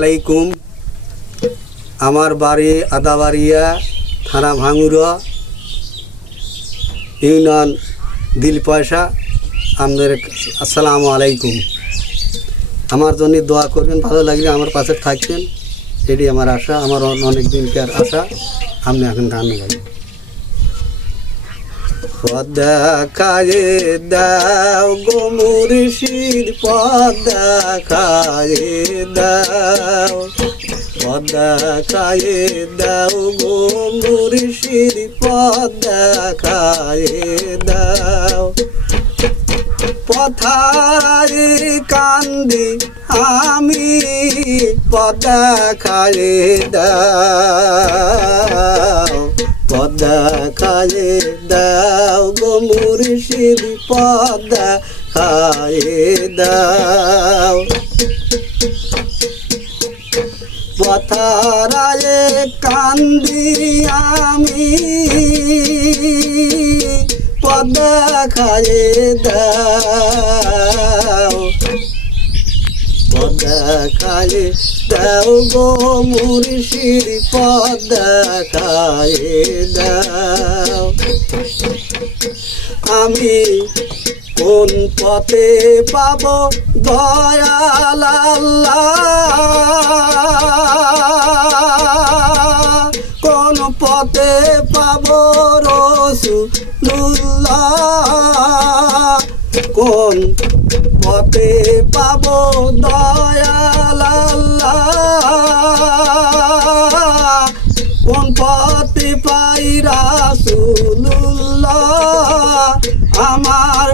আলাইকুম। আমার বাড়ি আদাবাড়িয়া, থানা ভাঙ্গুরা, ইউনিয়ন দিলপয়সা। আমাদের আসসালামু আলাইকুম। আমার জন্য দোয়া করবেন, ভালো লাগলে আমার পাশে থাকবেন, এটি আমার আশা, আমার অনেক দিনকার আশা। আমি এখন গান গাই। পদ্মা খায়ে দাও গো মুর্শিদ, পদ্মা খায়ে দাও, পদ্মা খায়ে দাও গো মুর্শিদ, পদ্মা খায়ে দাও। পথারে কান্দি আমি, পদ্মা খায়ে দাও, পদ্মা খায়ে দাও গো মুর্শিদ, পদ্মা খায়ে দাও। পথারে কান্দি আমি, পদ্মা খায়ে দাও, পদ্মা খায়ে দাও গো মুর্শিদ, পদ্মা খায়ে দাও। আমি কোন পথে পাব দয়াল আল্লাহ, কোন পথে পাব রাসূলুল্লাহ, কোন পথে পাব দয়াল আল্লাহ, কোন পথে পাই রাসূলুল্লাহ। আমার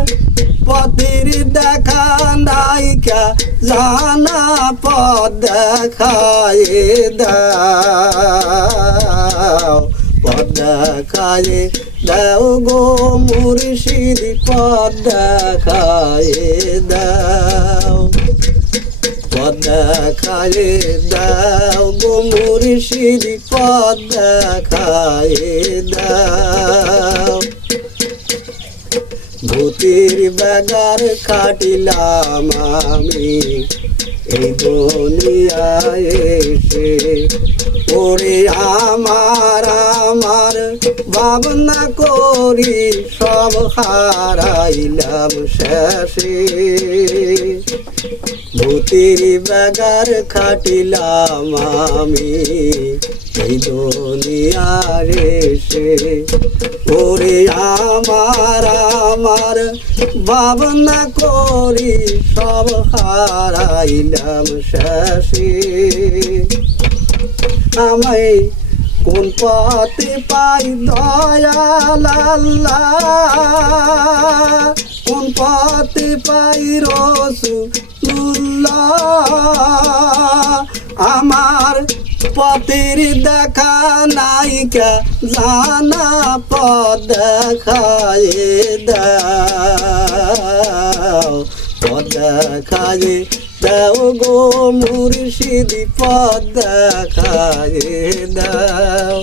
পথের দেখা নাইকা জানা, পথ দেখায়ে দাও, পথ দেখায়ে দাও গো মুর্শিদ, পথ দেখায়ে দাও, পথ দেখায়ে দাও গো মুর্শিদ, পথ দেখায়ে দাও। ভূতির বেগার খাটিলাম আমি এই দুনিয়ায় এসে, ওরে আমার ভাবনা করি সব হারাইলাম শেষে। ভূতির বেগার খাটিলাম আমি এই দুনিয়ার এসে, ওরে আমার ভাবনা করি সব হারাইলাম শেষে। আমায় কোন পথে পাই দয়াল আল্লাহ, কোন পথে পাই রাসূলুল্লাহ। আমার পথের দেখা নাইকা জানা, পথ দেখায়ে দাও, পথ দেখায়ে দাও গো মুর্শিদ, পথ দেখায়ে দাও।